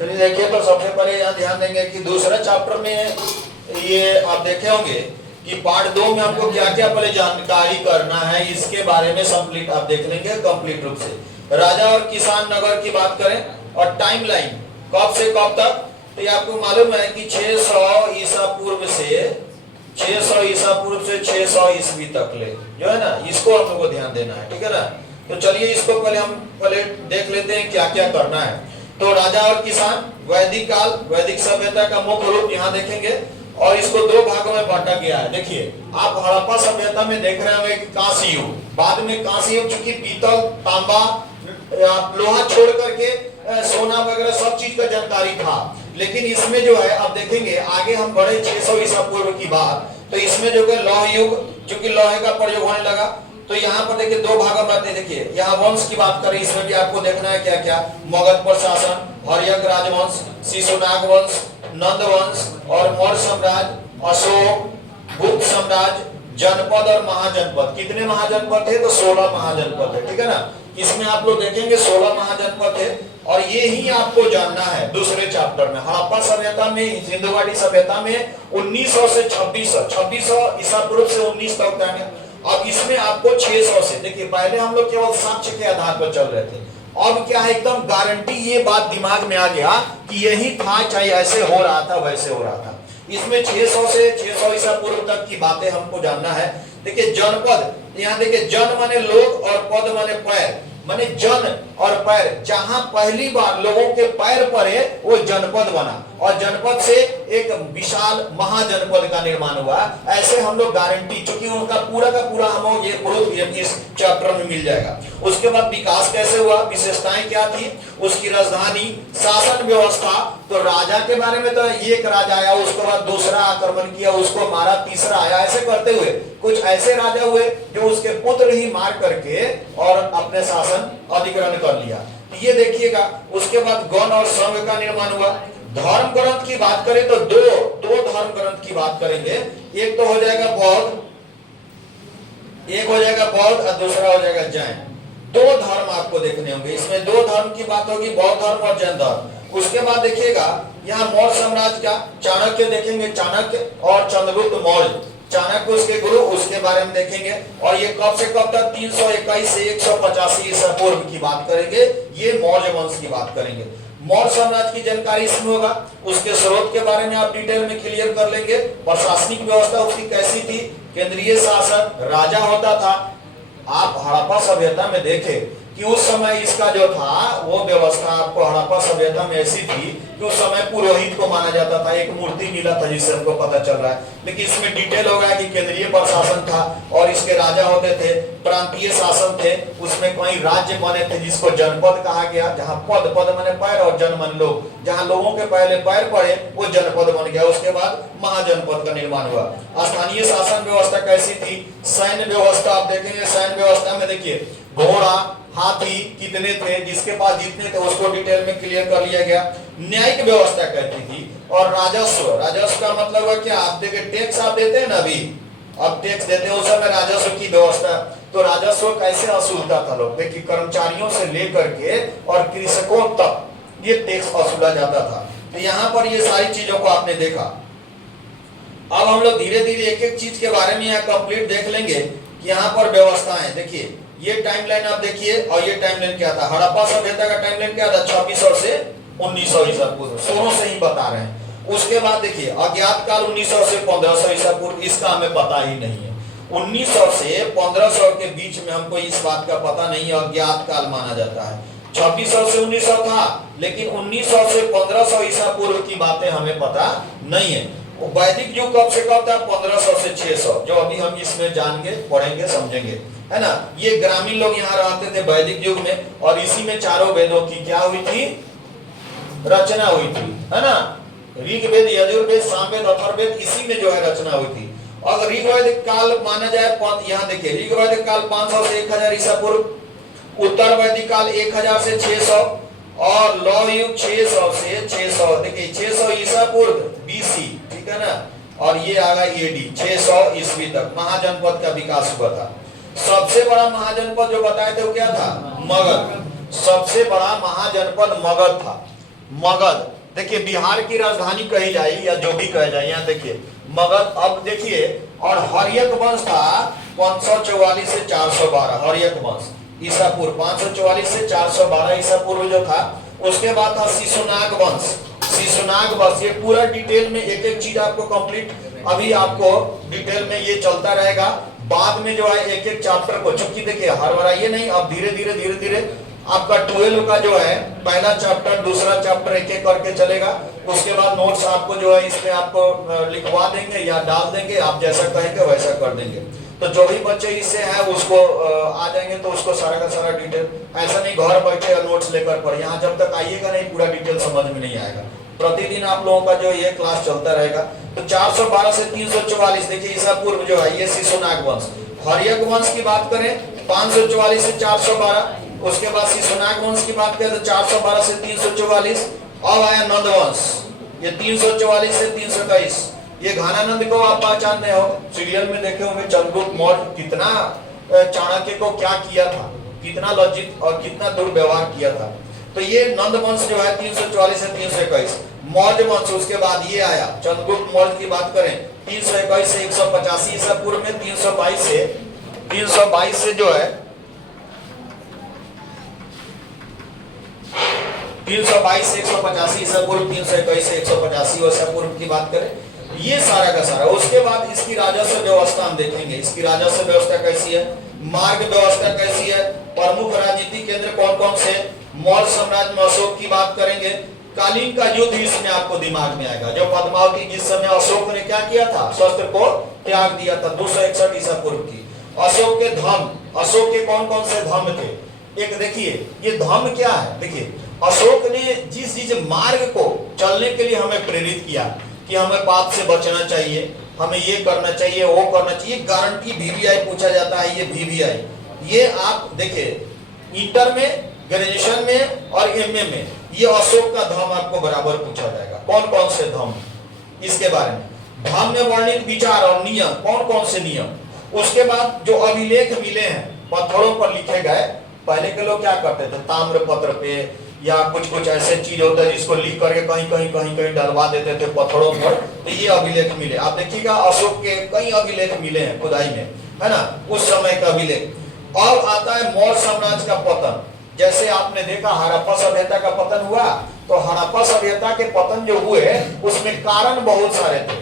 चलिए देखिए, तो सबसे पहले यहाँ ध्यान देंगे कि दूसरे चैप्टर में ये आप देखे होंगे कि पार्ट 2 में हमको क्या क्या पहले जानकारी करना है, इसके बारे में कंप्लीट आप देख लेंगे कंप्लीट रूप से। राजा और किसान नगर की बात करें और टाइम लाइन कब से कब तक, तो ये आपको मालूम है कि 600 ईसा पूर्व से 600 ईसा पूर्व से 600 ईस्वी तक ले जो है ना, इसको हम लोग को ध्यान देना है, ठीक है ना। तो चलिए इसको पहले देख लेते हैं क्या क्या करना है। तो राजा और किसान, वैदिक काल, वैदिक सभ्यता का मुख्य रूप यहाँ देखेंगे और इसको 2 भागों में बांटा गया है। देखिए आप हड़प्पा सभ्यता में देख रहे होंगे कांस्य युग, बाद में कांस्य युग चूंकि पीतल, तांबा, लोहा छोड़ करके सोना वगैरह सब चीज का जानकारी था, लेकिन इसमें जो है आप देखेंगे आगे हम बढ़े 600 ईसा पूर्व की बात, तो इसमें जो है लौह युग, चूंकि लोहे का प्रयोग होने लगा, तो यहाँ पर देखिए 2 भाग में आते हैं। देखिए यहाँ वंश की बात करें, इसमें भी आपको देखना है क्या क्या, मगध प्रशासन, हर्यक राजवंश, शिशुनाग वंश, नंद वंश और मौर्य साम्राज्य, अशोक, गुप्त साम्राज्य, जनपद और महाजनपद। कितने महाजनपद थे, तो 16 महाजनपद है, ठीक है ना। इसमें आप लोग देखेंगे 16 महाजनपद थे और ये ही आपको जानना है दूसरे चैप्टर में। हड़प्पा सभ्यता में, सिंधु घाटी सभ्यता में 1900 से 2600 ईसा पूर्व से 19 तक जाएंगे। अब इसमें आपको 600 से, देखिए पहले हम लोग केवल साक्ष्य के आधार पर चल रहे थे, अब क्या है एकदम गारंटी, ये बात दिमाग में आ गया कि यही था, चाहे ऐसे हो रहा था वैसे हो रहा था। इसमें 600 से 600 ईसा पूर्व तक की बातें हमको जानना है। देखिए जनपद, यहाँ देखिए जन माने लोग और पद माने पैर, माने जन और पैर, जहां पहली बार लोगों के पैर पड़े वो जनपद बना और जनपद से एक विशाल महाजनपद का निर्माण हुआ। ऐसे हम लोग गारंटी, चूंकि उनका पूरा का पूरा हम ये प्रूफ इस चैप्टर में मिल जाएगा। उसके बाद विकास कैसे हुआ, विशेषताएं क्या थी, उसकी राजधानी, शासन व्यवस्था, तो राजा के बारे में तो एक राजा आया, उसके बाद दूसरा आक्रमण किया, उसको मारा, तीसरा आया, ऐसे करते हुए कुछ ऐसे राजा हुए जो उसके पुत्र ही मार करके और अपने शासन अधिग्रहण कर लिया। ये देखिएगा। उसके बाद गण और संघ का निर्माण हुआ। धर्म ग्रंथ की बात करें तो दो धर्म ग्रंथ की बात करेंगे, एक तो हो जाएगा बौद्ध, एक हो जाएगा बौद्ध और दूसरा हो जाएगा जैन। 2 धर्म आपको देखने होंगे, इसमें 2 धर्म की बात होगी, बौद्ध धर्म और जैन धर्म। उसके बाद देखिएगा यहाँ मौर्य साम्राज्य का, चाणक्य देखेंगे, चाणक्य और चंद्रगुप्त मौर्य, चाणक्य उसके गुरु, उसके बारे में देखेंगे। और ये कब से कब तक, 321 से 185 ईसा पूर्व की बात करेंगे, ये मौर्य वंश की बात करेंगे। मौर्य साम्राज्य की जानकारी इसमें होगा, उसके स्रोत के बारे में आप डिटेल में क्लियर कर लेंगे। प्रशासनिक व्यवस्था उसकी कैसी थी, केंद्रीय शासन, राजा होता था। आप हड़प्पा सभ्यता में देखें कि उस समय इसका जो था वो व्यवस्था आपको हड़प्पा सभ्यता में ऐसी थी कि उस समय पुरोहित को माना जाता था, एक मूर्ति मिला था जिससे हमको पता चल रहा है। लेकिन इसमें डिटेल हो गया कि केंद्रीय प्रशासन था और इसके राजा होते थे, प्रांतीय शासन थे, उसमें कई राज्य बने थे जिसको जनपद कहा गया, जहां पद माने पैर और जन माने लोग, जहां लोगों के पहले पैर पड़े वो जनपद बन गया। उसके बाद महाजनपद का निर्माण हुआ। स्थानीय शासन व्यवस्था कैसी थी, सैन्य व्यवस्था आप देखेंगे, सैन्य व्यवस्था में देखिए घोड़ा, हाथी कितने थे, जिसके पास जितने थे उसको डिटेल में क्लियर कर लिया गया। न्यायिक व्यवस्था कहती थी और राजस्व, राजस्व का मतलब है क्या, आप देखिए टैक्स आप देते हैं ना, अभी अब टैक्स देते हैं, उस समय राजस्व की व्यवस्था। तो राजस्व कैसे वसूलता था लोग, देखिए कर्मचारियों से लेकर के और कृषकों तक ये टैक्स वसूला जाता था। तो यहाँ पर ये सारी चीजों को आपने देखा। अब हम लोग धीरे धीरे एक एक चीज के बारे में यहाँ कंप्लीट देख लेंगे कि यहाँ पर व्यवस्थाएं। देखिए ये टाइमलाइन आप देखिए और ये टाइमलाइन क्या था, हड़प्पा सभ्यता का टाइमलाइन क्या था, 2600 से 1900 ईसा पूर्व, शुरू से ही बता रहे हैं। उसके बाद देखिए अज्ञात काल 1900 से 1500 ईसा पूर्व, इसका हमें पता ही नहीं है। 1900 से 1500 के बीच में हमको इस बात का पता नहीं है, अज्ञात काल माना जाता है। 2600 से 1900 था, लेकिन 1900 से 1500 ईसा पूर्व की बातें हमें पता नहीं है। वैदिक युग कब से कब था, 1500 से 600, जो अभी हम इसमें जानेंगे, पढ़ेंगे, समझेंगे, है ना। ये ग्रामीण लोग यहाँ रहते थे वैदिक युग में और इसी में चारों वेदों की क्या हुई थी, रचना हुई थी, है ना। ऋग्वेद, यजुर्वेद, सामवेद, अथर्ववेद, इसी में जो है रचना हुई थी। अगर ऋग्वेद काल माना जाए, यहाँ देखिए ऋग्वेद काल 500 से 1000 ईसा पूर्व, उत्तर वैदिक काल 1000 से 600 और लौह युग 600 से 600, देखिए 600 ईसा पूर्व BC, ठीक है ना। और ये आ गया AD 600 ईस्वी तक महाजनपद का विकास हुआ था। सबसे बड़ा महाजनपद जो बताए थे वो क्या था, मगध। सबसे बड़ा महाजनपद मगध था। मगध, देखिए बिहार की राजधानी कही जाए या जो भी कहे जाए, यहाँ देखिए मगध। अब देखिए, और हर्यक वंश था 544 से 412, हर्यक वंश ईसा पूर्व 544 से 412 ईसा पूर्व जो था। उसके बाद था शिशुनाग वंश, शिशुनाग वंश। ये पूरा डिटेल में एक एक चीज आपको कंप्लीट, अभी आपको डिटेल में ये चलता रहेगा। बाद में जो है एक एक चैप्टर को, चूंकि देखिए हर बार ये नहीं, अब धीरे धीरे आपका 12 का जो है पहला चैप्टर दूसरा चैप्टर एक एक करके चलेगा। उसके बाद नोट्स आपको जो है इसमें आपको लिखवा देंगे या डाल देंगे, आप जैसा कहेंगे वैसा कर देंगे। तो जो भी बच्चे इससे है उसको आ जाएंगे तो उसको सारा का सारा डिटेल, ऐसा नहीं घर बैठे नोट्स लेकर पढ़, यहाँ जब तक आइएगा नहीं पूरा डिटेल समझ में नहीं आएगा। प्रतिदिन आप लोगों का जो ये क्लास चलता रहेगा। तो 412 से 344 देखिए ईसा पूर्व जो है ये शिशुनाग वंश। हर्यक वंश की बात करें 544 से 412, उसके बाद शिशुनाग वंश की बात करें तो 412 से 344। अब आया नंद वंश, ये 344 से 323। ये घानानंद को आप पहचानते हो, सीरियल में देखे होंगे चंद्रगुप्त मौर्य कितना चाणक्य को क्या किया था, कितना लज्जित और कितना दुर्व्यवहार किया था। तो ये नंद वंश जो है 344 से 321। मौर्य वंश, उसके बाद ये आया चंद्रगुप्त मौर्य की बात करें 321 से 185 ईसा पूर्व में, 322 से जो है 322 से 185 ईसा पूर्व, 321 से 185 ईसा पूर्व की बात करें, ये सारा का सारा। उसके बाद इसकी राजस्व व्यवस्था हम देखेंगे, इसकी राजस्व व्यवस्था कैसी है, मार्ग व्यवस्था कैसी है, प्रमुख राजनीतिक केंद्र कौन कौन से, मौर्य साम्राज्य में अशोक की बात करेंगे, कालीन का युद्ध इसमें आपको दिमाग में आएगा, जो पद्मावती जिस समय अशोक ने क्या किया था, शस्त्र को त्याग दिया था 261 ईसा पूर्व की। अशोक के धर्म, अशोक के कौन कौन से धर्म थे, एक देखिए ये धर्म क्या है। देखिए अशोक ने जिस जिस मार्ग को चलने के लिए हमें प्रेरित किया कि हमें पाप से बचना चाहिए, हमें ये करना चाहिए वो करना चाहिए, गारंटी VVI पूछा जाता है, ये VVI ये आप देखिए इंटर में, ग्रेजुएशन में और MA में ये अशोक का धर्म आपको बराबर पूछा जाएगा। कौन कौन से धर्म, इसके बारे में धर्म में वर्णित विचार और नियम, कौन कौन से नियम। उसके बाद जो अभिलेख मिले हैं पत्थरों पर लिखे गए, पहले के लोग क्या करते थे ताम्र पत्र पे या कुछ ऐसे चीज होता है जिसको लिख करके कहीं डलवा देते थे पत्थरों पर, तो ये अभिलेख मिले। आप देखिएगा अशोक के कई अभिलेख मिले हैं खुदाई में, है ना, उस समय का अभिलेख। अब आता है मौर्य साम्राज्य का पतन। जैसे आपने देखा हड़प्पा सभ्यता का पतन हुआ, तो हड़प्पा सभ्यता के पतन जो हुए उसमें कारण बहुत सारे थे।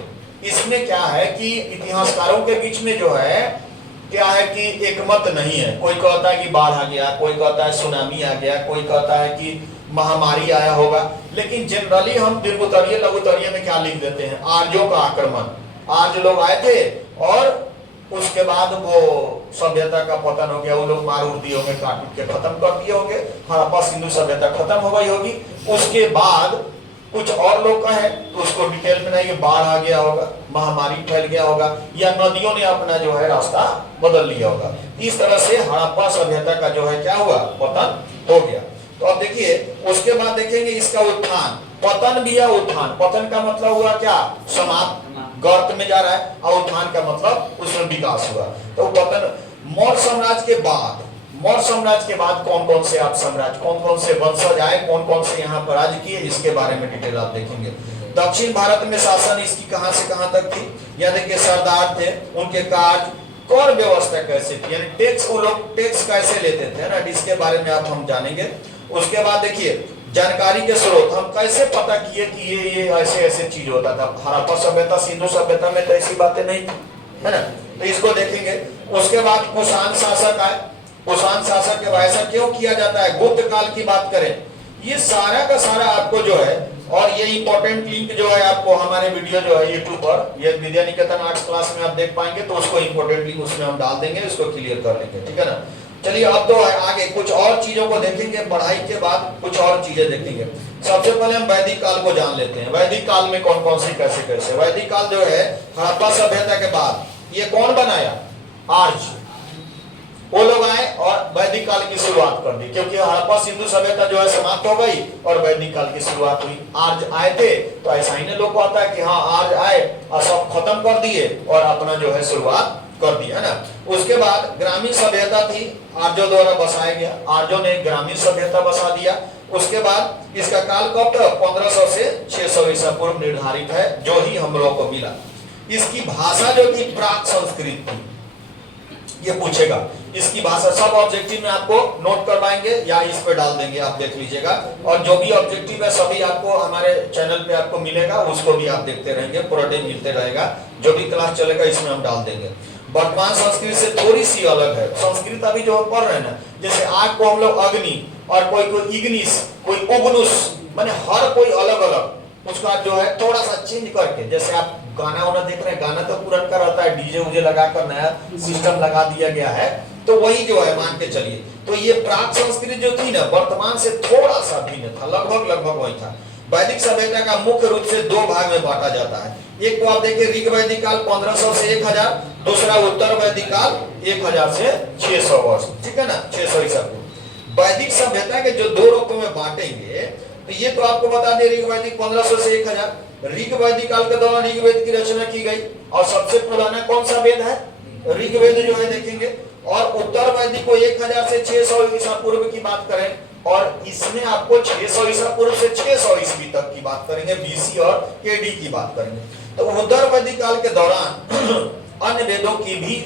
इसमें क्या है कि इतिहासकारों के बीच में जो है क्या है कि एक मत नहीं है। कोई कहता है कि बाढ़ आ गया, कोई कहता है सुनामी आ गया, कोई कहता है कि महामारी आया होगा, लेकिन जनरली हम दीर्घोत्तरीय लघुत्तरीय में क्या लिख देते हैं, आर्यों का आक्रमण, आर्य लोग आए थे और उसके बाद वो सभ्यता का पतन हो गया, वो लोग मार उड़ दिए होंगे, काट के खत्म कर दिए होंगे, हड़प्पा सिंधु सभ्यता खत्म हो गई होगी। उसके बाद कुछ और लोग का है तो उसको डिटेल में नहीं, बाढ़ आ गया होगा, महामारी फैल गया होगा, या नदियों ने अपना जो है रास्ता बदल लिया होगा। इस तरह से हड़प्पा सभ्यता का जो है क्या हुआ, पतन हो गया। तो अब देखिए उसके बाद देखेंगे इसका उत्थान, पतन भी है उत्थान। पतन का मतलब हुआ क्या, समाप्त, गर्त में जा रहा है, और उत्थान का मतलब उसमें विकास हुआ। तो पतन मौर्य साम्राज्य के बाद, मौर्य साम्राज्य के बाद कौन कौन से आप साम्राज्य, कौन कौन से वंशज आए, कौन कौन से यहाँ पर राज्य किए, इसके बारे में डिटेल आप देखेंगे। दक्षिण भारत में शासन इसकी कहां से कहां तक थी, या देखिए सरदार थे, उनके कार्य, कर व्यवस्था कैसे थी, यानी टैक्स, वो लोग टैक्स कैसे लेते थे ना, इसके बारे में आप हम जानेंगे। उसके बाद देखिए जानकारी के स्रोत, हम कैसे पता किए कि ये ऐसे ऐसे चीज होता था। हड़प्पा सभ्यता सिंधु सभ्यता में तो ऐसी बातें नहीं थी, है ना, तो इसको देखेंगे। उसके बाद कुषाण शासक आए, कुषाण शासक के ऐसा क्यों किया जाता है, गुप्त काल की बात करें, ये सारा का सारा आपको जो है, और ये इंपॉर्टेंट लिंक जो है आपको हमारे वीडियो जो है यूट्यूब पर, ये विद्या निकेतन आर्ट्स क्लास में आप देख पाएंगे, तो उसको इंपॉर्टेंट लिंक उसमें हम डाल देंगे, उसको क्लियर कर लेंगे, ठीक है ना। चलिए अब तो आगे कुछ और चीजों को देखेंगे, पढ़ाई के बाद कुछ और चीजें देखेंगे। सबसे पहले हम वैदिक काल को जान लेते हैं। वैदिक काल में कौन कौन से कैसे कैसे, वैदिक काल जो है हड़प्पा सभ्यता के बाद ये कौन बनाया, आर्य, वो लोग आए और वैदिक काल की शुरुआत कर दी, क्योंकि हड़प्पा सिंधु सभ्यता जो है समाप्त हो गई और वैदिक काल की शुरुआत हुई। आर्य आए थे तो ऐसा ही लोग को आता है कि हाँ आर्य आए और सब खत्म कर दिए और अपना जो है शुरुआत कर दिया, है ना। उसके बाद ग्रामीण सभ्यता थी, आर्यों द्वारा बसाया गया, आर्यों ने ग्रामीण सभ्यता बसा दिया। उसके बाद इसका काल कब तक 1500 से 600 ईसा पूर्व निर्धारित है, जो ही हम लोग को मिला। इसकी भाषा जो कि प्राक संस्कृत थी, ये पूछेगा। इसकी भाषा सब ऑब्जेक्टिव में आपको नोट करवाएंगे या इस पे डाल देंगे, आप देख लीजिएगा। और जो भी ऑब्जेक्टिव है सभी आपको हमारे चैनल पे आपको मिलेगा, उसको भी आप देखते रहेंगे, पूरा डे मिलते रहेगा। जो भी क्लास चलेगा इसमें हम डाल देंगे। वर्तमान संस्कृत से थोड़ी सी अलग है संस्कृत। अभी जो हम पढ़ रहे हैं ना, जैसे आग को हम लोग अग्नि, और कोई इग्निस, कोई उग्नुस, माने हर कोई अलग अलग उसका जो है थोड़ा सा चेंज करके। जैसे आप गाना वाना देख रहे हैं, गाना तो पुराना रहता है, डीजे उजे लगाकर नया सिस्टम लगा दिया गया है, तो वही जो है मान के चलिए। तो ये प्राक संस्कृत जो थी ना, वर्तमान से थोड़ा सा भिन्न था, लगभग वही था। वैदिक सभ्यता का मुख्य रूप से दो भाग में बांटा जाता है। एक तो आप देखिए ऋग वैदिक काल 1500 से 1000, दूसरा उत्तर वैदिक काल 1000 से 600 वर्ष, ठीक है ना, 600 ईसा पूर्व। वैदिक सभ्यता के जो दो रूपों में बांटेंगे, तो ये तो आपको बता दें, ऋग वैदिक 1500 से 1000। ऋग वैदिक काल के दौरान ऋग्वेद की रचना की गई, और सबसे पुराना कौन सा वेद है? ऋग्वेद जो है देखेंगे। और उत्तर वैदिक को 1000 से 600 ईसा पूर्व की बात करें, और इसमें आपको 600 ईसा पूर्व से 600 ईस्वी तक की बात करेंगे, बीसी और एडी की बात करेंगे। तो उत्तर वैदिक काल के दौरान अन्य वेदों की भी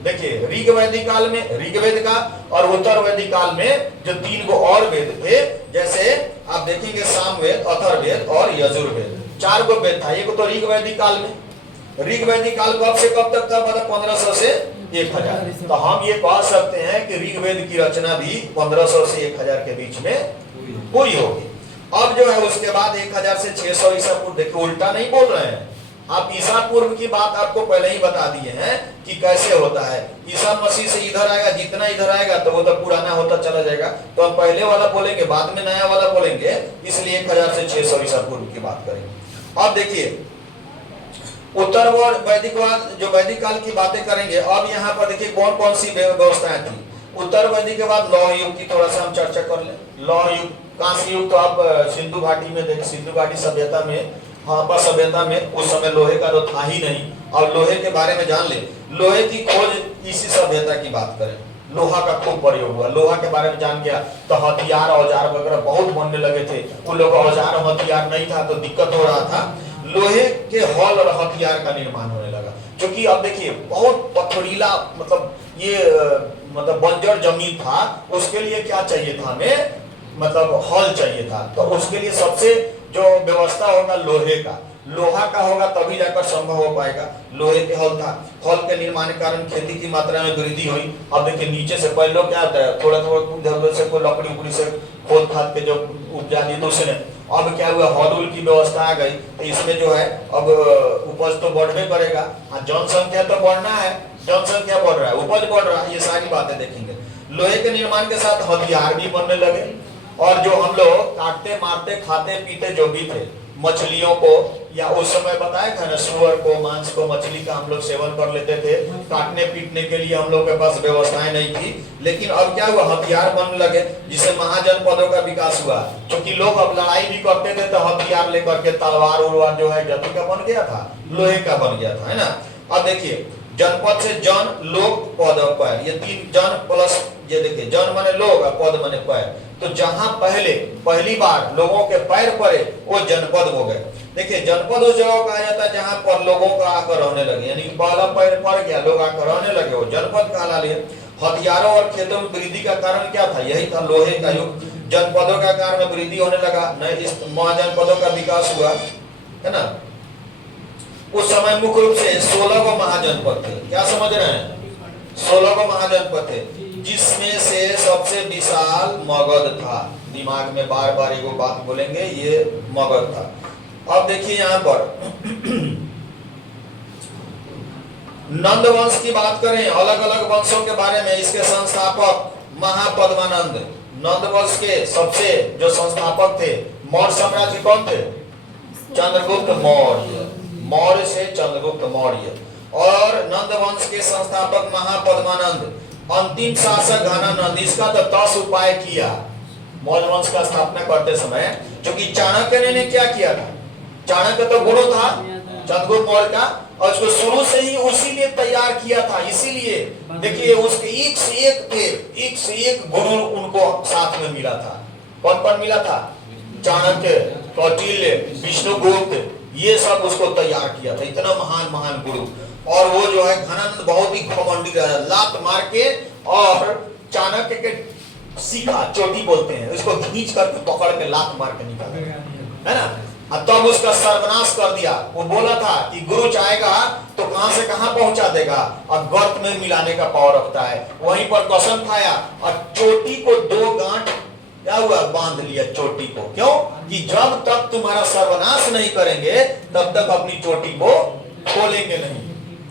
देखिए, ऋग वैदिक काल में ऋग्वेद का, और उत्तर वैदिक काल में जो 3 गो और वेद थे, जैसे आप देखेंगे सामवेद, अथर्ववेद और यजुर्वेद, 4 गो वेद था। एक तो ऋग वैदिक काल में, ऋग वैदिक काल कब से कब तक था? मतलब 1500 से 1000। तो हम ये कह सकते हैं कि ऋग्वेद की रचना भी 1500 से 1000 के बीच में हुई होगी। अब जो है उसके बाद 1000 से 600 ईसा पूर्व, देखिए उल्टा नहीं बोल रहे हैं आप। ईसा पूर्व की बात आपको पहले ही बता दिए हैं कि कैसे होता है। ईसा मसीह से इधर आएगा, जितना इधर आएगा तो वो तो पुराना होता चला जाएगा। तो हम पहले वाला बोलेंगे, बाद में नया वाला बोलेंगे, इसलिए 1000 से 600 ईसा पूर्व की बात करेंगे। अब देखिए उत्तर वैदिक जो वैदिक काल की बातें करेंगे। अब यहाँ पर देखिए कौन कौन सी व्यवस्थाएं थी। उत्तर वैदिक के बाद लौह युग की थोड़ा सा हम चर्चा कर लें। लौह युग, कांस्य युग तो आप सिंधु घाटी में देखें, सिंधु घाटी सभ्यता में, हड़प्पा सभ्यता में उस समय लोहे का तो था ही नहीं। और लोहे के बारे में जान ले, लोहे की खोज इसी सभ्यता की बात करें, लोहा का खूब प्रयोग हुआ। लोहा के बारे में जान गया तो हथियार औजार वगैरह बहुत बनने लगे थे। उन लोग औजार हथियार नहीं था तो दिक्कत हो रहा था। लोहे के हॉल और हथियार का निर्माण होने लगा, क्योंकि अब देखिए बहुत पथरीला, मतलब ये मतलब बंजर जमीन था। उसके लिए क्या चाहिए था हमें? मतलब हॉल चाहिए था। तो उसके लिए सबसे जो व्यवस्था होगा लोहे का, लोहा का होगा तभी जाकर संभव हो पाएगा। लोहे के हॉल था। हॉल के निर्माण के कारण खेती की मात्रा में वृद्धि हुई। अब देखिए नीचे से पहले लोग क्या होता है, थोड़ा थोड़ा से कोई लकड़ी उकड़ी से खोद खाद के जो उपजा दी तो उसने, अब क्या हुआ, हॉल की व्यवस्था आ गई। तो इसमें जो है अब उपज तो बढ़ने करेगा, जनसंख्या तो बढ़ना है, जनसंख्या बढ़ रहा है, उपज बढ़ रहा है, ये सारी बातें देखेंगे। लोहे के निर्माण के साथ हथियार भी बनने लगे। और जो हम लोग काटते मारते खाते पीते जो भी थे, मछलियों को, या उस समय बताया था ना, सुअर को, मांस को, मछली का हम लोग सेवन कर लेते थे। काटने पीटने के लिए हम लोग के पास व्यवस्थाएं नहीं थी। लेकिन अब क्या हुआ, हथियार बनने लगे, जिससे महाजनपदों का विकास हुआ। क्योंकि लोग अब लड़ाई भी करते थे तो हथियार लेकर के, तलवार उलवार जो है जति का बन गया था, लोहे का बन गया था, है ना। अब देखिए जनपद से जन, लोग, पद और पैर, ये 3 जन प्लस, ये देखिए जन माने लोग और पद माने पैर। तो जहां पहली बार लोगों के पैर पड़े वो जनपद हो गए। देखिए जनपद उस जगह कहा जाता है जहां पर लोगों का आकर रहने लगे, यानी पहला पैर पड़ गया, लोग आकर रहने लगे, वो जनपद कहला लिए। हथियारों और खेतों में वृद्धि का कारण क्या था? यही था लोहे का युग। जनपदों का कारण में वृद्धि होने लगा, नए महाजनपदों का विकास हुआ, है ना। उस समय मुख्य रूप से 16 गो महाजनपद थे। क्या समझ रहे हैं? 16 गो महाजनपद थे, जिसमें से सबसे विशाल मगध था। दिमाग में बार बार एगो बात बोलेंगे, ये मगध था। अब देखिए यहाँ पर नंद वंश की बात करें, अलग अलग वंशों के बारे में, इसके संस्थापक महापद्मानंद, नंद वंश के सबसे जो संस्थापक थे। मौर्य साम्राज्य कौन थे? चंद्रगुप्त मौर्य, मौर्य से चंद्रगुप्त मौर्य। और नंद वंश के संस्थापक महापद्मानंद, अंतिम शासक घनानंद। इसका तो 10 उपाय किया मौर्य वंश का स्थापना करते समय, क्योंकि चाणक्य ने क्या किया था? चाणक्य तो गुरु था चंद्रगुप्त मौर्य का, और उसको शुरू से ही उसी लिए तैयार किया था। इसीलिए देखिए उसके एक से एक गुरु उनको साथ में मिला था। कौन कौन मिला था? चाणक्य, कौटिल्य, विष्णुगुप्त, ये सब उसको तैयार किया था। इतना महान महान गुरु। और वो जो है घनानंद बहुत ही घमंडी रहा, लात मार के और चाणक्य के सीखा चोटी बोलते हैं, उसको खींच करके पकड़ के लात मार के निकाला, है ना। तब उसका सर्वनाश कर दिया। वो बोला था कि गुरु चाहेगा तो कहां से कहां पहुंचा देगा, और गर्त में मिलाने का पावर रखता है। वहीं पर कसम खाया और चोटी को 2 गांठ क्या हुआ, बांध लिया चोटी को। क्यों? कि जब तक तुम्हारा सर्वनाश नहीं करेंगे तब तक अपनी चोटी को खोलेंगे नहीं।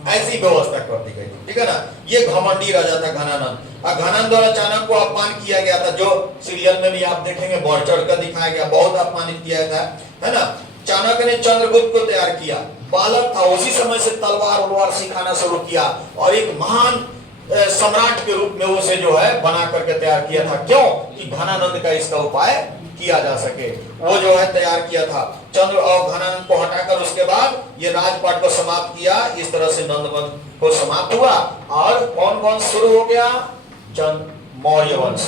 ऐसी व्यवस्था कर दी गई, ठीक है ना। ये घमंडी राजा था घनानंद। और घनानंद द्वारा चाणक्य को अपमान किया गया था, जो सीरियल में भी आप देखेंगे बढ़ चढ़ कर दिखाया गया, बहुत अपमानित किया था, है ना। चाणक्य ने चंद्रगुप्त को तैयार किया, बालक था, उसी समय से तलवार उलवार सिखाना शुरू किया और एक महान सम्राट के रूप में उसे जो है बना करके तैयार किया था। क्यों? कि घनानंद का इसका उपाय किया जा सके, वो जो है तैयार किया था। चंद्र और घनानंद को हटाकर उसके बाद ये राजपाट को समाप्त किया। इस तरह से नंदवंश को समाप्त हुआ और कौन वंश शुरू हो गया? मौर्य वंश।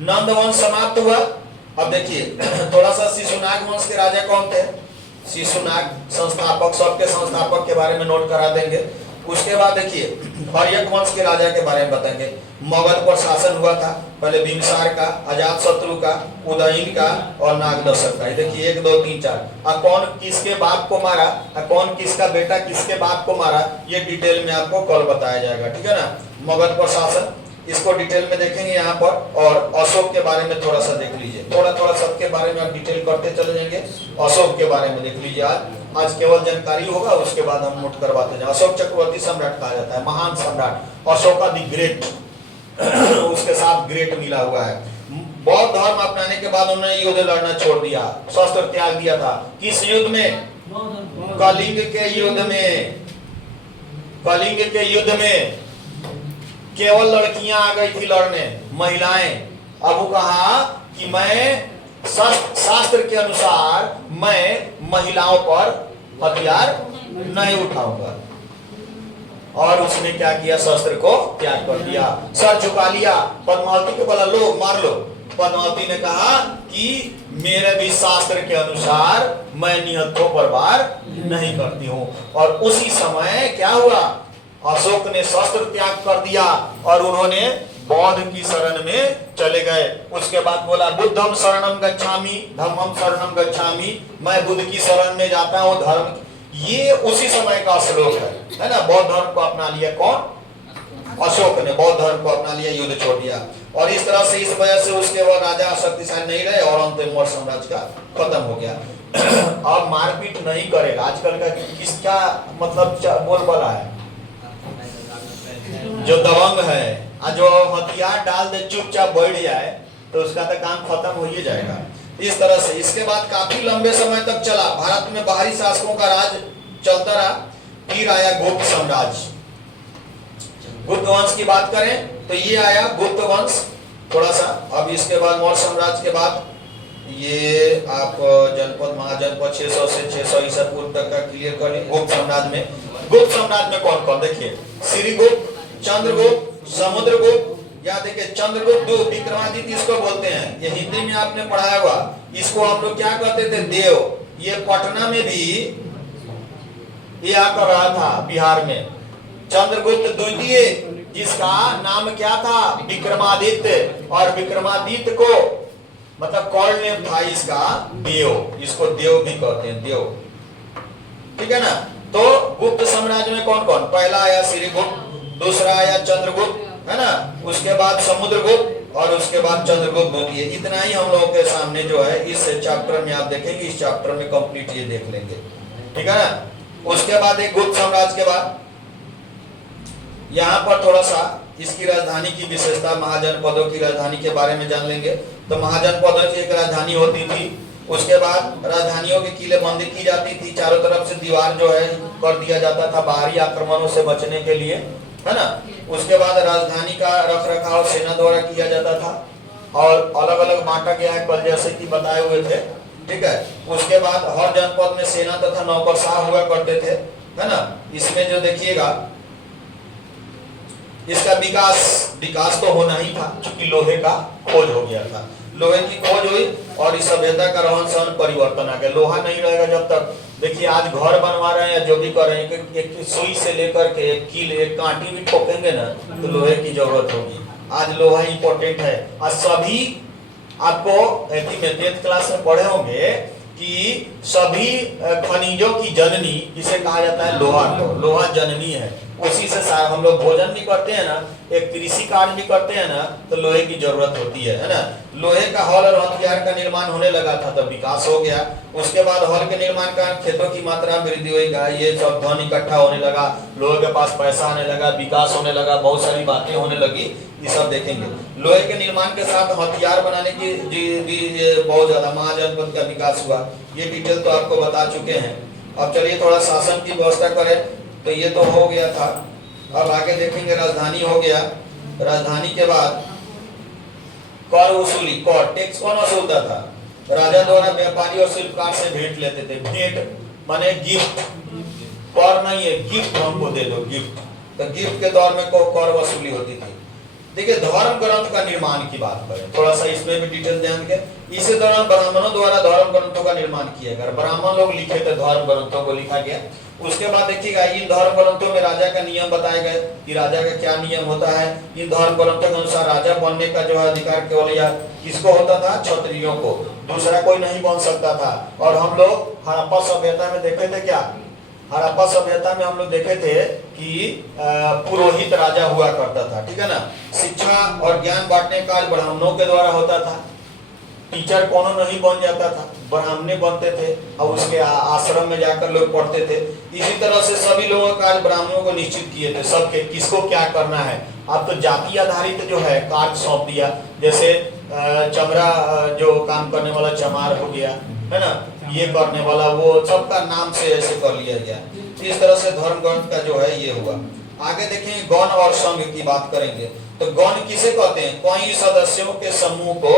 नंदवंश समाप्त हुआ। अब देखिए थोड़ा सा शिशुनाग वंश के राजा कौन थे? शिशुनाग संस्थापक, सबके संस्थापक के बारे में नोट करा देंगे। उसके बाद देखिए हर्यक वंश के राजा के बारे में बताएंगे। मगध पर शासन हुआ था, पहले बिंबिसार का, अजातशत्रु का, उदयन का और नागदशक का। देखिए 1 2 3 4। कौन किसके बाप को मारा, कौन किसका बेटा किसके बाप को मारा, ये डिटेल में आपको कल बताया जाएगा, ठीक है ना। मगध पर शासन, इसको डिटेल में देखेंगे यहाँ पर। और अशोक के बारे में थोड़ा सा देख लीजिए, थोड़ा थोड़ा सबके बारे में आप डिटेल करते चले जाएंगे। अशोक के बारे में देख लीजिए। आज केवल जानकारी होगा, उसके बाद हम नोट करवाते जाएंगे। अशोक चक्रवर्ती सम्राट कहा जाता है, महान सम्राट, अशोका द ग्रेट उसके साथ ग्रेट मिला हुआ है। बौद्ध धर्म अपनाने के बाद उन्होंने युद्ध लड़ना छोड़ दिया, शस्त्र त्याग दिया था। किस युद्ध में? कलिंग के युद्ध में। कलिंग के युद्ध में केवल लड़कियां आ गई थी लड़ने, महिलाएं। अब वो कहा कि मैं शास्त्र के अनुसार मैं महिलाओं पर हथियार नहीं उठाऊंगा। और उसने क्या किया? शस्त्र को त्याग कर दिया, सर झुका लिया। पद्मावती को बोला लो मार लो। पद्मावती ने कहा कि मेरे भी शास्त्र के अनुसार मैं निहत्थों पर वार नहीं करती हूँ। और उसी समय क्या हुआ? अशोक ने शस्त्र त्याग कर दिया और उन्होंने बौद्ध की शरण में चले गए। उसके बाद बोला बुद्धम शरणम गच्छामि धम्मम शरणम गच्छामि, मैं बुद्ध की शरण में जाता हूँ, धर्म। ये उसी समय का श्लोक है ना। बौद्ध धर्म को अपना लिया कौन? अशोक ने बौद्ध धर्म को अपना लिया, युद्ध छोड़ दिया। और इस तरह से इस वजह से उसके बाद राजा शक्तिशाली नहीं रहे और अंत मौर्य साम्राज्य का खत्म हो गया। अब मारपीट नहीं करेगा। आजकल का किसका मतलब बोलबाला है? जो दबंग है, जो हथियार डाल दे चुपचाप बैठ जाए तो उसका तो काम खत्म हो ही जाएगा। इस तरह से इसके बाद काफी लंबे समय तक चला। भारत में बाहरी शासकों का राज चलता रहा। फिर आया गुप्त साम्राज्य। गुप्त वंश की बात करें तो ये आया गुप्त वंश थोड़ा सा। अब इसके बाद मौर्य साम्राज्य के बाद ये आप जनपद महाजनपद 600 से 600 ईसा पूर्व तक का क्लियर कर लें। गुप्त साम्राज्य में कौन कौन? देखिए श्रीगुप्त, चंद्रगुप्त, समुद्रगुप्त, या देखिए चंद्रगुप्त दो विक्रमादित्य इसको बोलते हैं। ये हिंदी में आपने पढ़ाया हुआ। इसको हम लोग क्या कहते थे? देव। ये पटना में भी ये आकर रहा था बिहार में। चंद्रगुप्त द्वितीय, जिसका नाम क्या था? विक्रमादित्य। और विक्रमादित्य को मतलब कॉल नेम था इसका देव। इसको देव भी कहते हैं, देव, ठीक है ना। तो गुप्त साम्राज्य में कौन कौन? पहला आया श्रीगुप्त, दूसरा आया चंद्रगुप्त, है ना। उसके बाद समुद्रगुप्त और उसके बाद चंद्रगुप्त द्वितीय। इतना ही हम लोगों के सामने जो है इस चैप्टर में आप देखेंगे। इस चैप्टर में कंप्लीट ये देख लेंगे, ठीक है ना। उसके बाद एक गुप्त साम्राज्य के बाद यहाँ पर थोड़ा सा इसकी राजधानी की विशेषता, महाजनपदों की राजधानी के बारे में जान लेंगे। तो महाजनपदों की एक राजधानी होती थी। उसके बाद राजधानियों के किले बंदी की जाती थी, चारों तरफ से दीवार जो है कर दिया जाता था बाहरी आक्रमणों से बचने के लिए, है ना। उसके बाद राजधानी का रख रखाव सेना द्वारा किया जाता था और अलग अलग बांटा गया है, कल जैसे कि बताए हुए थे, ठीक है। उसके बाद हर जनपद में सेना तथा नौकरशाह हुआ करते थे, है ना। इसमें जो देखिएगा इसका विकास तो होना ही था, क्योंकि लोहे का खोज हो गया था, लोहे की खोज हुई और इस सभ्यता का रहन सहन परिवर्तन आ गया। लोहा नहीं रहेगा जब तक, देखिए आज घर बनवा रहे हैं या जो भी कर रहे हैं, एक सुई से लेकर के एक कील एक कांटी भी ठोकेंगे ना तो लोहे की जरूरत होगी। आज लोहा इंपॉर्टेंट है। और सभी आपको 10th क्लास में पढ़े होंगे कि सभी खनिजों की जननी जिसे कहा जाता है लोहा, लोहा जननी है। उसी से हम लोग भोजन भी करते हैं ना, एक कृषि कार्य भी करते हैं ना, तो लोहे की जरूरत होती है ना। लोहे का हल और हथियार का निर्माण होने लगा था तब विकास हो गया। उसके बाद हल के निर्माण का खेतों की मात्रा वृद्धि होगा, ये सब धन इकट्ठा होने लगा, लोगों के पास पैसा आने लगा, विकास होने लगा, बहुत सारी बातें होने लगी, ये सब देखेंगे। लोहे के निर्माण के साथ हथियार बनाने की भी बहुत ज्यादा महाजनपद का विकास हुआ। ये डिटेल तो आपको बता चुके हैं। अब चलिए थोड़ा शासन की व्यवस्था करें, तो ये तो हो गया था। अब आगे देखेंगे राजधानी हो गया। राजधानी के बाद कर वसूली, कर टैक्स कौन वसूलता था? राजा द्वारा व्यापारी और शिल्पकार से भेंट लेते थे। भेंट माने गिफ्ट, कर नहीं है, गिफ्ट हमको दे दो, गिफ्ट। तो गिफ्ट के दौर में कर वसूली होती थी। देखिए धर्म ग्रंथ का निर्माण की बात करें, थोड़ा सा इसमें भी डिटेल ध्यान दें। इसी दौरान ब्राह्मणों द्वारा धर्म ग्रंथों का निर्माण किया गया, ब्राह्मण लोग लिखे थे, धर्म ग्रंथों को लिखा गया। उसके बाद देखिएगा इन धर्म ग्रंथों में राजा का नियम बताए गए कि राजा का क्या नियम होता है। इन धर्म ग्रंथों के अनुसार राजा बनने का जो है अधिकार केवल या किसको होता था? क्षत्रियों को, दूसरा कोई नहीं बन सकता था। और हम लोग हड़प्पा सभ्यता में देखे थे क्या? हड़प्पा सभ्यता में हम लोग देखे थे कि पुरोहित राजा हुआ करता था, ठीक है ना। शिक्षा और ज्ञान बांटने का कार्य ब्राह्मणों के द्वारा होता था। टीचर कौन नहीं बन जाता था, ब्राह्मण बनते थे और उसके आश्रम में जाकर लोग पढ़ते थे। इसी तरह से सभी लोगों का कार्य ब्राह्मणों को निश्चित किए थे, सबके किसको क्या करना है। अब तो जाति आधारित जो है कार्य सौंप दिया, जैसे चमड़ा जो काम करने वाला चमार हो गया, है ना, ये करने वाला वो सबका नाम से ऐसे कर लिया गया। इस तरह से धर्म ग्रंथ का जो है ये हुआ। आगे देखेंगे गण और संघ की बात करेंगे। तो गण किसे कहते हैं? कई सदस्यों के समूह को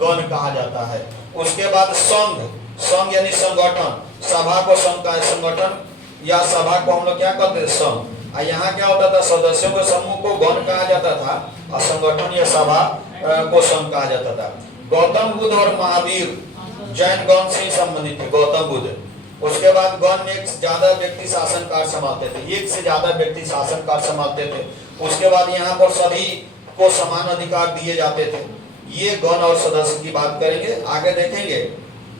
गण कहा जाता है। उसके बाद संघ, संघ यानी संगठन, सभा को संघ का संगठन या सभा को हम लोग क्या कहते हैं? संघ। और यहाँ क्या होता था? सदस्यों के समूह को गण कहा जाता था और संगठन या सभा को संघ कहा जाता था। गौतम बुद्ध और महावीर जैन गण से संबंधित थे, गौतम बुद्ध। उसके बाद गण में एक से ज्यादा व्यक्ति शासन कार्य संभालते थे, एक से ज्यादा व्यक्ति शासन कार्य संभालते थे। उसके बाद यहाँ पर सभी को समान अधिकार दिए जाते थे। ये गण और सदस्य की बात करेंगे। आगे देखेंगे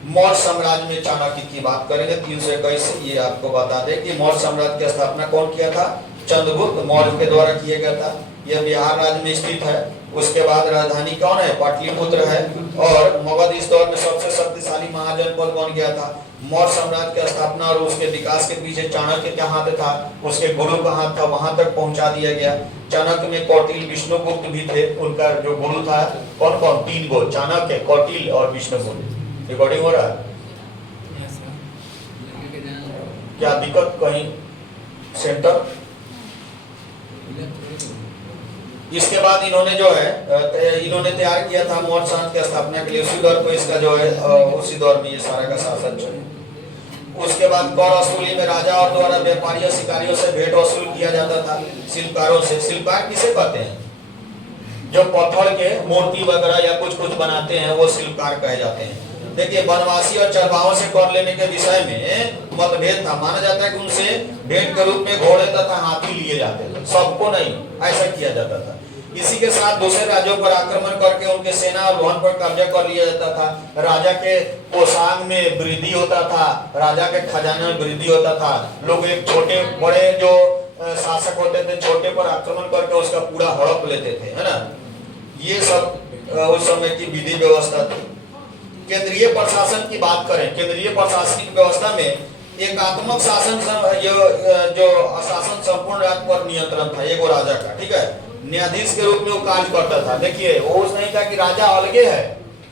मौर्य साम्राज्य में चाणक्य की बात करेंगे। 321 ये आपको बता दें कि मौर्य साम्राज्य की स्थापना कौन किया था? चंद्रगुप्त मौर्य के द्वारा किया गया था। यह बिहार राज्य में स्थित है। उसके बाद राजधानी कौन है? पाटलिपुत्र है। और मगध इस दौर में सबसे शक्तिशाली महाजनपद बन गया था। मौर्य साम्राज्य की स्थापना और उसके विकास के पीछे चाणक्य का हाथ था, उसके गुरु का हाथ था, वहां तक पहुंचा दिया गया। चाणक्य में कौटिल्य विष्णुगुप्त भी थे, उनका जो गुरु था कौन कौन? 3 गो, चाणक्य, कौटिल्य और विष्णुगुप्त। रिकॉर्डिंग हो रहा है? क्या दिक्कत कहीं सेंटर? इसके बाद इन्होंने जो है इन्होंने तैयार किया था मौर्य साम्राज्य की स्थापना के लिए। उसी दौर को इसका जो है उसी दौर में ये सारा का शासन चले। उसके बाद कर वसूली में राजा और द्वारा व्यापारियों शिकारियों से भेंट वसूल किया जाता था। शिल्पकारों से, शिल्पकार किसे कहते हैं? जो पत्थर के मूर्ति वगैरह या कुछ कुछ बनाते हैं वो शिल्पकार कहे जाते हैं। देखिए वनवासी और चरवाहों से कर लेने के विषय में मतभेद था। माना जाता है कि उनसे भेंट के रूप में घोड़े तथा हाथी लिए जाते थे, सबको नहीं, ऐसा किया जाता था। इसी के साथ दूसरे राज्यों पर आक्रमण करके उनके सेना और भवन पर कब्जा कर लिया जाता था। राजा के पोशाक में वृद्धि होता था, राजा के खजाने में वृद्धि होता था। लोग एक छोटे बड़े जो शासक होते थे, छोटे पर आक्रमण करके उसका पूरा हड़प लेते थे, है ना। ये सब उस समय की विधि व्यवस्था थी। केंद्रीय प्रशासन की बात करें, केंद्रीय प्रशासनिक व्यवस्था में एकात्मक शासन जो शासन संपूर्ण राज्य पर नियंत्रण था एगो राजा का, ठीक है। न्यायाधीश के रूप में वो कार्य करता था। देखिए वो नहीं था कि राजा अलगे है,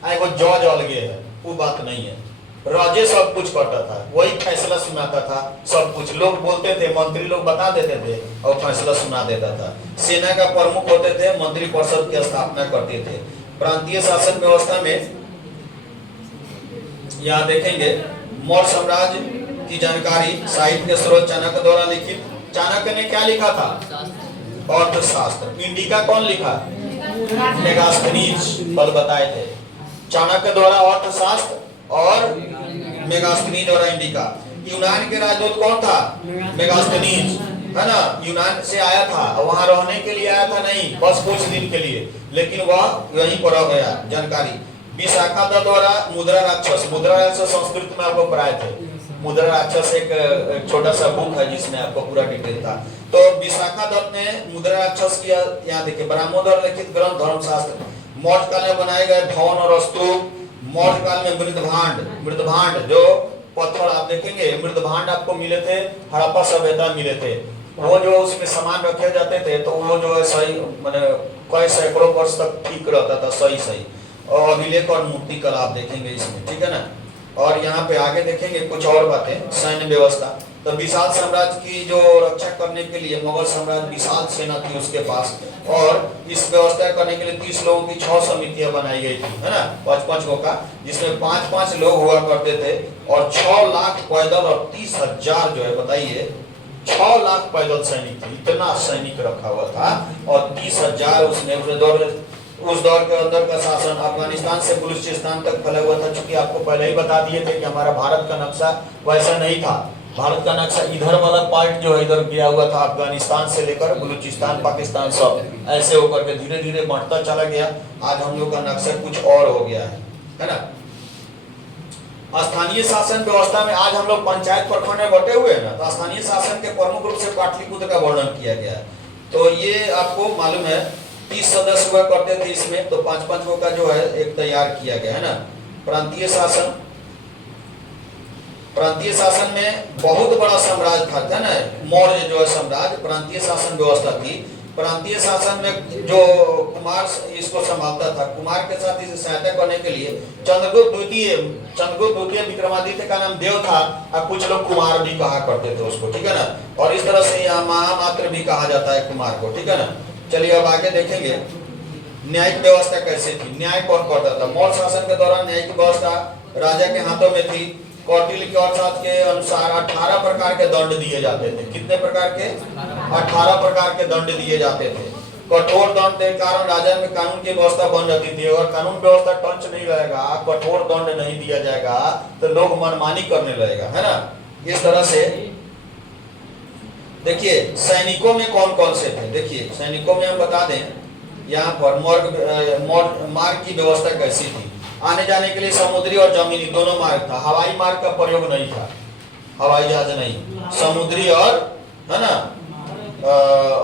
एगो जज अलगे है, वो बात नहीं है। राजे सब कुछ करता था, वही फैसला सुनाता था, सब कुछ। लोग बोलते थे, मंत्री लोग बता देते थे और फैसला सुना देता था। सेना का प्रमुख होते थे, मंत्री परिषद की स्थापना करते थे। प्रांतीय शासन व्यवस्था में यहाँ देखेंगे मौर्य साम्राज्य की जानकारी, साहित्य के स्रोत चाणक्य द्वारा लिखित। चाणक्य ने क्या लिखा था? अर्थशास्त्र। इंडिका कौन लिखा? मेगास्थनीज कल बताए थे। चाणक्य द्वारा अर्थशास्त्र और मेगास्थनीज द्वारा इंडिका। यूनान के राजदूत कौन था? मेगास्थनीज, है ना। यूनान से आया था, वहां रहने के लिए आया था नहीं, बस कुछ दिन के लिए, लेकिन वह यहीं पर रह गया। जानकारी विशाखा दत्त द्वारा मुद्रा राक्षस। मुद्रा राक्षस संस्कृत में आपको पढ़ाए थे। मुद्रा राक्षस एक छोटा सा बुक है जिसमें आपको पूरा डिटेल था। तो विशाखा दत्त ने मुद्रा राक्षस किया। यहाँ देखिए ब्राह्मणों द्वारा लिखित ग्रंथ धर्मशास्त्र। मौर्य काल में बनाए गए भवन और स्तूप। मौर्य काल में मृदभांड जो पत्थर आप देखेंगे, मृदभांड आपको मिले थे, हड़प्पा सभ्यता मिले थे। वो जो उसमें सामान रखे जाते थे तो वो जो है सही मैंने कई सैकड़ों वर्ष तक ठीक रहता था, सही। और अभिलेख और मूर्ति कला आप देखेंगे इसमें, ठीक है ना। और यहाँ पे आगे देखेंगे कुछ और बातें। सैन्य व्यवस्था, तो विशाल साम्राज्य की जो रक्षा करने के लिए मुगल साम्राज्य विशाल सेना थी उसके पास, और इस व्यवस्था करने के लिए 30 लोगों की 6 समितियां बनाई गई थी, है ना, 5-5 लोगों का, जिसमें 5-5 लोग हुआ करते थे। और 6 लाख पैदल और 30,000 जो है बताइए 6 लाख पैदल सैनिक थे, इतना सैनिक रखा हुआ था। और 30,000 उसने उस दौर के अंदर का शासन अफगानिस्तान से बलूचिस्तान तक फैला हुआ था। चूंकि आपको पहले ही बता दिए थे कि हमारा भारत का नक्शा वैसा नहीं था। भारत का नक्शा इधर वाला पार्ट जो है इधर गया हुआ था, अफगानिस्तान से लेकर बलूचिस्तान, पाकिस्तान, सब ऐसे होकर के धीरे धीरे बढ़ता चला गया। आज हम लोग का नक्शा कुछ और हो गया है ना। स्थानीय शासन व्यवस्था में आज हम लोग पंचायत प्रखंड में बटे हुए हैं ना, तो स्थानीय शासन के प्रमुख रूप से पाटलिपुत्र का वर्णन किया गया है। तो ये आपको मालूम है 30 सदस्य हुआ करते थे इसमें, तो 5-5 को का जो है एक तैयार किया गया है ना। प्रांतीय शासन, प्रांतीय शासन में बहुत बड़ा साम्राज्य था ना, मौर्य जो है साम्राज्य, प्रांतीय शासन व्यवस्था थी। प्रांतीय शासन में जो कुमार इसको संभालता था, कुमार के साथ इसे सहायता करने के लिए चंद्रगुप्त द्वितीय विक्रमादित्य का नाम देव था, और कुछ लोग कुमार भी कहा करते थे उसको, ठीक है ना। और इस तरह से यहाँ महामात्र भी कहा जाता है कुमार को, ठीक है ना। चलिए अब आगे देखेंगे न्यायिक व्यवस्था कैसे थी। न्याय कौन करता था? मौर्य शासन के दौरान न्यायिक व्यवस्था राजा के हाथों में थी। कौटिल्य के अर्थशास्त्र के अनुसार 18 प्रकार के दंड दिए जाते थे। कितने प्रकार के? 18 प्रकार के दंड दिए जाते थे। कठोर दंड के कारण राजा में कानून की व्यवस्था बन जाती थी। अगर कानून व्यवस्था टंच नहीं रहेगा, कठोर दंड नहीं दिया जाएगा, तो लोग मनमानी करने लगेगा, है ना। इस तरह से देखिए सैनिकों में कौन कौन से थे। देखिए सैनिकों में हम बता दें, यहाँ पर मार्ग की व्यवस्था कैसी थी। आने जाने के लिए समुद्री और जमीनी दोनों मार्ग था। हवाई मार्ग का प्रयोग नहीं था, हवाई जहाज नहीं, समुद्री और, है ना,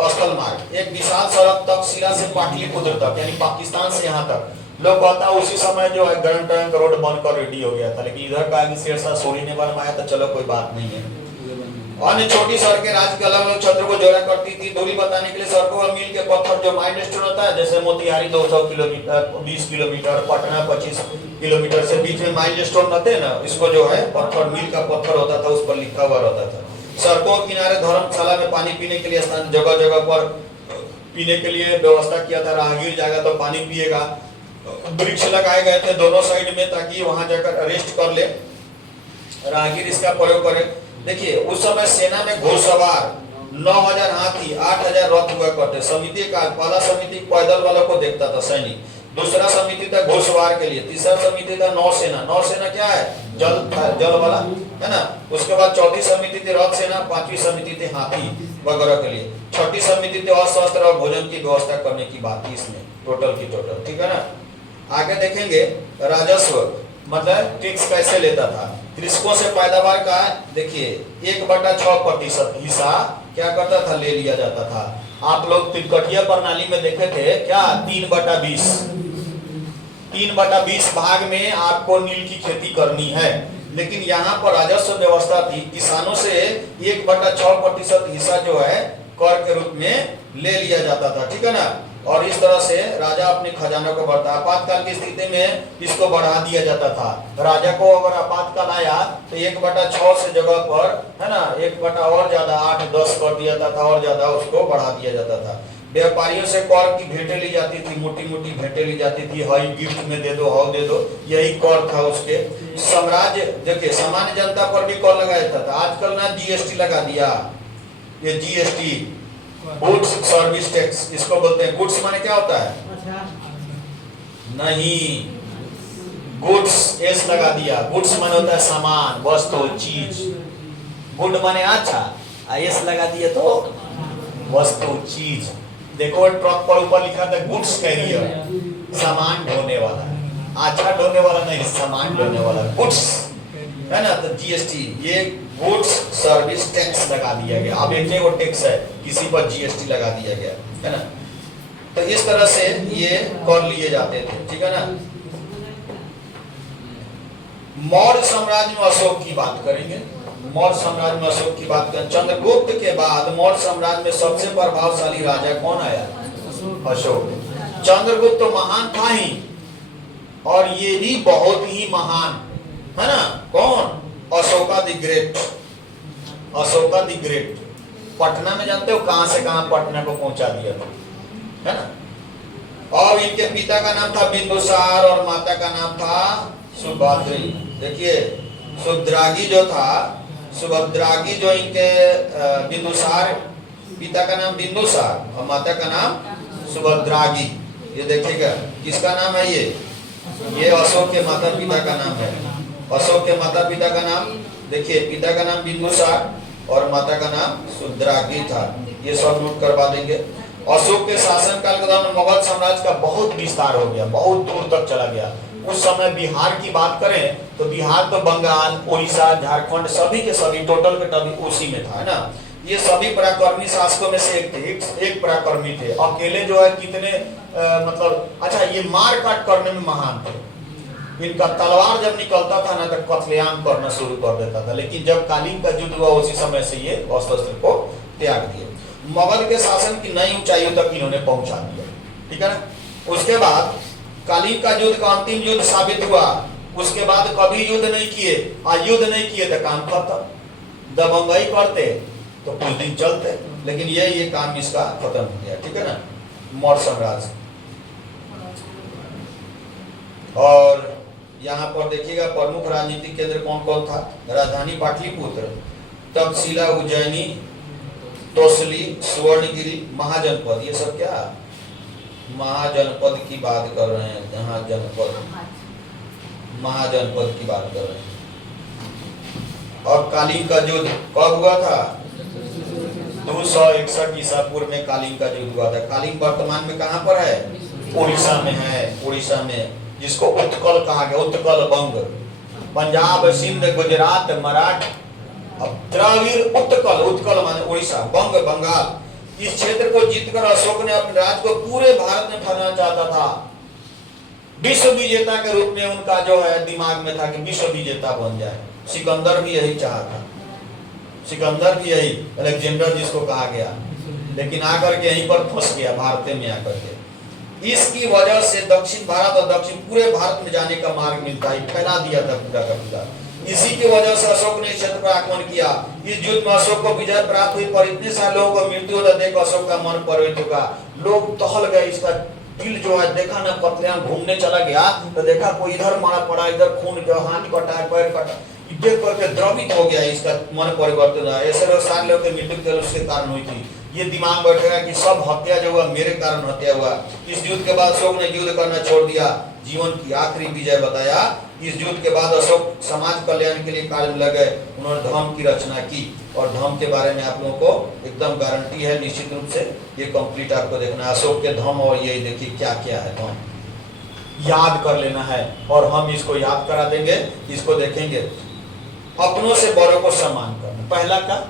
स्थल मार्ग। एक विशाल सड़क तक्षशिला से पाटलिपुत्र तक, यानी पाकिस्तान से यहाँ तक। लोग कहता है उसी समय जो है ग्रैंड ट्रंक रोड बनकर रेडी हो गया था, लेकिन इधर का शेरशाह सूरी ने बनवाया, तो चलो कोई बात नहीं है। अन्य छोटी सड़कें राज्य के अलग अलग क्षेत्र को जोड़ा करती थी। दूरी बताने के लिए सड़कों और मील के पत्थर जो माइलस्टोन होता है, जैसे Motihari 200 kilometre, 20 kilometre, Patna 25 kilometre से बीच में माइलस्टोन रहते हैं ना, इसको जो है पत्थर, मील का पत्थर होता था, उस पर लिखा हुआ रहता था। सड़कों के किनारे धर्मशाला में पानी पीने के लिए स्थान, जगह जगह पर पीने के लिए व्यवस्था किया था। राहगीर जाएगा तो पानी पिएगा। वृक्ष लगाए गए थे दोनों साइड में, ताकि वहां जाकर रेस्ट कर ले, राहगीर इसका प्रयोग करे। देखिए उस समय सेना में घोड़सवार 9,000 हाथी, 8,000 रथ हुआ करते। समिति का पहला समिति पैदल वालों को देखता था सैनिक, दूसरा समिति था घोड़सवार के लिए, तीसरा समिति था नौसेना। नौसेना क्या है? जल वाला, है ना। उसके बाद चौथी समिति थी रथ सेना, पांचवी समिति थी हाथी वगैरह के लिए, छठी समिति थी अस्त्र और भोजन की व्यवस्था करने की बात थी इसमें, टोटल की टोटल, ठीक है ना। आगे देखेंगे राजस्व, मतलब टैक्स कैसे लेता था। कृषकों से पैदावार का देखिए 1/6% हिस्सा क्या करता था? ले लिया जाता था। आप लोग तिरकटिया प्रणाली में देखे थे क्या? 3/20, 3/20 भाग में आपको नील की खेती करनी है, लेकिन यहाँ पर राजस्व व्यवस्था थी। किसानों से 1/6% हिस्सा जो है कर के रूप में ले लिया जाता था, ठीक है ना। और इस तरह से राजा अपने खजानों को बढ़ता। आपातकाल की स्थिति में इसको बढ़ा दिया जाता था। राजा को अगर आपातकाल आया तो 1/6 से जगह पर, है ना, 1 और ज्यादा 8-10 कर दिया जाता था, और ज्यादा उसको बढ़ा दिया जाता था। व्यापारियों से कर की भेंटें ली जाती थी, मोटी मोटी भेंटें ली जाती थी, हई गिफ्ट में दे दो, हाउ दे दो, यही कर था उसके। साम्राज्य देखिए सामान्य जनता पर भी कर लगाया जाता था। आजकल ना जीएसटी लगा दिया, ये जीएसटी गुड्स सर्विस टैक्स इसको बोलते हैं। गुड्स माने क्या होता है? नहीं, गुड्स एस लगा दिया। गुड्स माने होता है सामान, वस्तु, चीज। गुड माने अच्छा, एस लगा दिया तो वस्तु, चीज। देखो ट्रक पर ऊपर लिखा था गुड्स कैरियर, सामान ढोने वाला। अच्छा ढोने वाला नहीं, सामान ढोने वाला, गुड्स है ना। तो जीएसटी, ये गुड्स सर्विस टैक्स लगा दिया गया। अब एक वो टैक्स है, किसी पर जीएसटी लगा दिया गया है ना। तो इस तरह से ये कर लिए जाते थे, ठीक है ना। मौर्य साम्राज्य में अशोक की बात करेंगे। मौर्य साम्राज्य में अशोक की बात करें। चंद्रगुप्त के बाद मौर्य साम्राज्य में सबसे प्रभावशाली राजा कौन आया? अशोक। चंद्रगुप्त तो महान था ही, और ये भी बहुत ही महान है ना। कौन? Ashoka the great. Ashoka the great. Patna में जानते हो कहां से कहां पटना को पहुंचा दिया था, है ना। और इनके पिता का नाम था बिंदुसार और माता का नाम था सुभद्री। देखिए सुभद्रागी जो था, सुभद्रागी जो इनके बिंदुसार, पिता का नाम बिंदुसार और माता का नाम सुभद्रागी। ये देखिएगा किसका नाम है? ये अशोक के माता पिता का नाम है। अशोक के माता पिता का नाम देखिए, पिता का नाम बिंदुसार और माता का नाम सुभद्रागी था। ये सब नोट करवा देंगे। अशोक के शासनकाल के दौरान मुगल साम्राज्य का बहुत विस्तार हो गया, बहुत दूर तक चला गया। उस समय बिहार की बात करें तो बिहार तो बंगाल, उड़ीसा, झारखंड सभी के सभी टोटल के टोटल उसी में था, है ना। ये सभी पराक्रमी शासकों में से एक थे, एक पराक्रमी थे। अकेले जो है कितने मतलब अच्छा, ये मार काट करने में महान थे। इनका तलवार जब निकलता था ना तो कत्लेआम करना शुरू कर देता था। लेकिन जब कालीन का युद्ध हुआ उसी समय से ये अस्त्र को त्याग दिए। मुगल के शासन की नई ऊंचाइयों तक इन्होंने पहुंचा दिया, ठीक है ना। उसके बाद कालीन का युद्ध का अंतिम युद्ध साबित हुआ। उसके बाद कभी युद्ध नहीं किए, युद्ध नहीं किए तो काम खत्म। दबंगई करते तो कुछ दिन चलते, लेकिन ये काम इसका खत्म हो गया, ठीक है ना। मौर्य साम्राज्य। और यहाँ पर देखिएगा प्रमुख राजनीतिक केंद्र कौन कौन था? राजधानी पाटलिपुत्र, तक्षशिला, उज्जैनी, तोसली, सुवर्णगिरी, महाजनपद। ये सब क्या महाजनपद की बात कर रहे हैं, यहाँ जनपद महाजनपद की बात कर रहे हैं। और कालीन का युद्ध कब हुआ था? 261 ईसा पूर्व में कालीन का युद्ध हुआ था। कालीन वर्तमान में कहाँ पर है? उड़ीसा में है। उड़ीसा में, जिसको उत्कल कहा गया, उत्कल बंग, पंजाब, सिंध, गुजरात, मराठ, अब द्रविड़, उत्कल, उत्कल माने उड़ीसा, बंग बंगाल। इस क्षेत्र को जीतकर अशोक ने अपने राज्य को पूरे भारत में फैलाना चाहता था। विश्व विजेता के रूप में उनका जो है दिमाग में था कि विश्व विजेता बन जाए। सिकंदर भी यही चाहा था, सिकंदर भी यही, अलेक्जेंडर जिसको कहा गया, लेकिन आकर के यहीं पर फंस गया, भारत में आकर के। इसकी वजह से दक्षिण भारत और दक्षिण पूरे भारत में जाने का मार्ग मिलता है, फैला दिया था पूरा का पूरा। इसी की वजह से अशोक ने क्षेत्र पर आक्रमण किया। इस युद्ध में अशोक को विजय प्राप्त हुई, पर इतने सारे लोगों को मृत्यु होता देख अशोक का मन प्रभावित होगा। लोग टहल गए, इसका दिल जो है देखा ना, कत्लेआम घूमने चला गया तो देखा कोई इधर मारा पड़ा, इधर खून जो हाथ कटा है, पैर कटा, देख करके द्रवित हो गया, इसका मन परिवर्तन हुआ। ऐसे लोग सारे लोग की मृत्यु केवल उसके कारण हुई थी। ये दिमाग बैठेगा कि सब हत्या जो हुआ मेरे कारण हत्या हुआ। इस युद्ध के बाद अशोक ने युद्ध करना छोड़ दिया, जीवन की आखिरी विजय बताया। इस युद्ध के बाद अशोक समाज कल्याण के लिए कार्य में लगे। उन्होंने धर्म की रचना की, और धर्म के बारे में आप लोगों को एकदम गारंटी है निश्चित रूप से, ये कंप्लीट आपको देखना है अशोक के धर्म। और ये देखिए क्या क्या है धर्म, याद कर लेना है, और हम इसको याद करा देंगे, इसको देखेंगे। अपनों से बड़ों को सम्मान करना, पहला का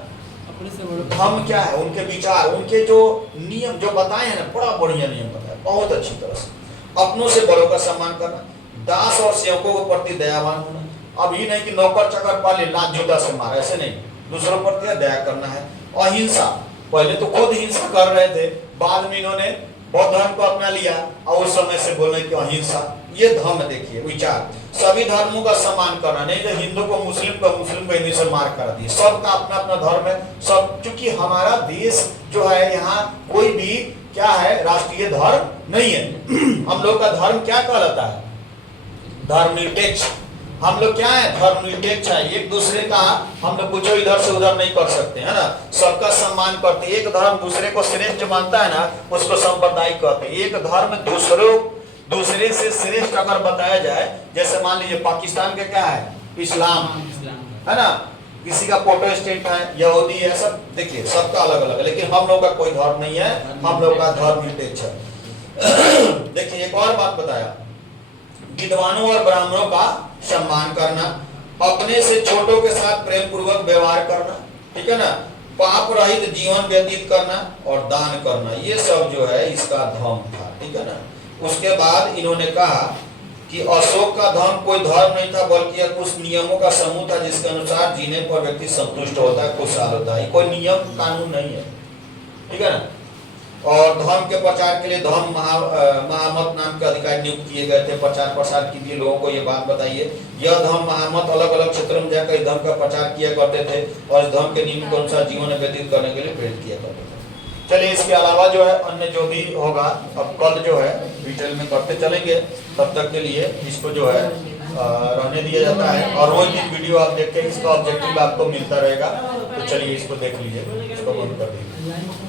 धर्म क्या है, उनके विचार, उनके जो नियम जो बताए हैं ना, बड़ा बढ़िया नियम बताया, बहुत अच्छी तरह से। अपनों से बड़ों का सम्मान करना, दास और सेवकों के प्रति दयावान होना। अब ये नहीं कि नौकर चाकर पाले लात जूता से मारे, ऐसे नहीं, दूसरों पर क्या दया करना है। अहिंसा, पहले तो खुद हिंसा कर रहे थे, बाद में इन्होंने बौद्ध धर्म को अपना लिया, और उस समय से बोले कि अहिंसा, ये धर्म देखिए विचार। सभी धर्मों का सम्मान करना, नहीं तो हिंदू को मुस्लिम को हिंदू से मार कर दिए। सबका अपना अपना धर्म है सब, क्योंकि हमारा देश जो है, यहाँ कोई भी क्या है राष्ट्रीय धर्म नहीं है। हम लोग का धर्म क्या कहलाता है? धर्मनिरपेक्ष। हम लोग क्या है, धर्मनिरपेक्ष है, एक दूसरे का हम लोग कुछ इधर से उधर नहीं कर सकते है ना, सबका सम्मान करते। एक धर्म दूसरे को श्रेष्ठ मानता है ना, उसको सांप्रदायिक कहते हैं। एक धर्म दूसरे से श्रेष्ठ अगर बताया जाए, जैसे मान लीजिए पाकिस्तान के क्या है, इस्लाम है ना, किसी का प्रोटेस्टेंट है, यहूदी है, सब देखिए सबका अलग अलग है, लेकिन हम लोग का कोई धर्म नहीं है, हम लोग का धर्म निरपेक्ष है। देखिए एक और बात बताया, विद्वानों और ब्राह्मणों का सम्मान करना, अपने से छोटों के साथ प्रेम पूर्वक व्यवहार करना, ठीक है ना, पाप रहित जीवन व्यतीत करना और दान करना, ये सब जो है इसका धर्म था, ठीक है ना। उसके बाद इन्होंने कहा कि अशोक का धर्म कोई धर्म नहीं था, बल्कि यह कुछ नियमों का समूह था जिसके अनुसार जीने पर व्यक्ति संतुष्ट होता है, खुशहाल होता है। कोई नियम कानून नहीं है, ठीक है ना। और धर्म के प्रचार के लिए धर्म महामत नाम के अधिकारी नियुक्त किए गए थे, प्रचार प्रसार कीजिए, लोगों को ये बात बताइए। यह धर्म महामत अलग अलग क्षेत्रों में जाकर धर्म का प्रचार किया करते थे और इस धर्म के नियम के अनुसार जीवन व्यतीत करने के लिए प्रेरित किया करते थे। चलिए इसके अलावा जो है अन्य जो भी होगा, अब कल जो है डिटेल में करते चलेंगे, तब तक के लिए इसको जो है रहने दिया जाता है। और रोज दिन वीडियो आप देख के इसका ऑब्जेक्टिव आपको मिलता रहेगा, तो चलिए इसको देख लीजिए, इसको बंद कर दीजिए।